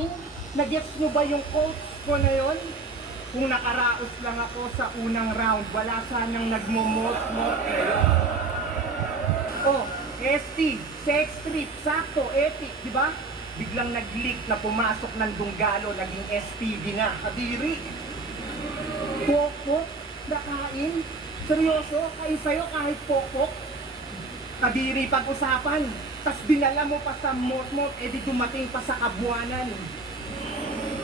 kakain? Nagets nyo ba yung quotes ko na yon? Kung nakaraos lang ako sa unang round, wala sanang nagmo-mot-mot ngayon. Oh, ST, sex trip, sakto, epic, di ba? Biglang nag-leak na pumasok ng Dunggalo, naging STD na. Kadiri. Pokpok, nakain. Seryoso, kain sa'yo kahit pokpok. Kadiri pag-usapan. Tas dinala mo pa sa mot-mot, edi dumating pa sa kabuanan.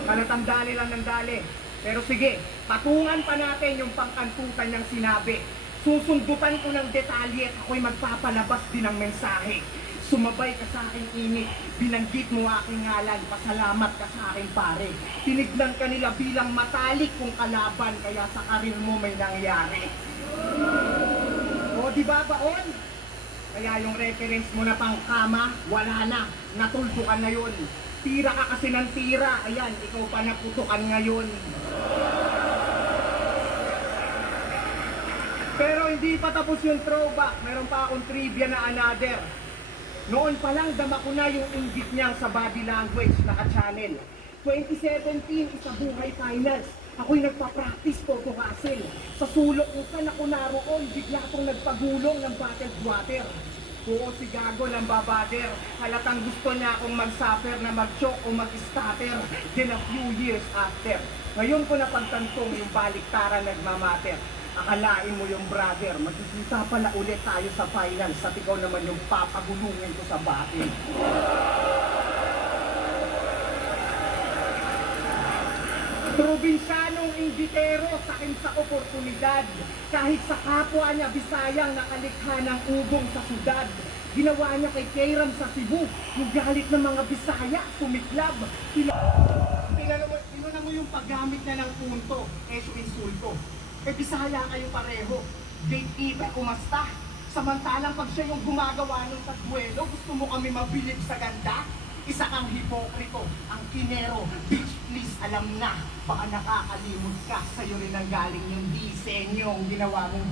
Halatang dali lang ng dali. Pero sige, patungan pa natin yung pangkantutan niyang sinabi. Susundutan ko ng detalye at ako'y magpapalabas din ng mensahe. Sumabay ka sa aking init, binanggit mo aking ngalan, pasalamat ka sa aking pare. Tinignan ka nila bilang matalik kong kalaban, kaya sa karir mo may nangyari. O di ba baon? Kaya yung reference mo na pang kama, wala na, natuldo ka na yun. Tira ka kasi ng tira, ayan, ikaw pa naputukan ngayon. Pero hindi pa tapos yung throwback, meron pa akong trivia na another. Noon pa lang dama ko na yung inggit niyang sa body language naka-channel. 2017, isa buhay finals. Ako'y nagpa-practice photo hustle. Sa sulok kung saan ako naroon, bigla akong nagpagulong ng bottled water. Oo, si Gago lang babader. Halatang gusto niya akong mag-suffer na mag-choke o mag-stutter. Then a few years after, ngayon ko napagtantong yung baliktaran nagmamatter. Akalain mo yung brother, magkikita pala ulit tayo sa finals at ikaw naman yung papagulungin ko sa battle. Probinsyanong inggitero sakin sa oportunidad. Kahit sa kapwa niya Bisayang nakalikha ng ugong sa syudad. Ginawa niya kay Kairam sa Cebu, yung galit ng mga Bisaya, sumiklab. Tinanong mo yung paggamit na ng punto, insulto. Bisaya kayo pareho, gatekeeper kumasta. Samantalang pag siya yung gumagawa ng tagbuelo, gusto mo kami mabilib sa ganda? Isa kang hipokrito, ang kinero, bitch please alam na. Baka nakakalimot ka, sa'yo rin ang galing yung disenyong ginawa mong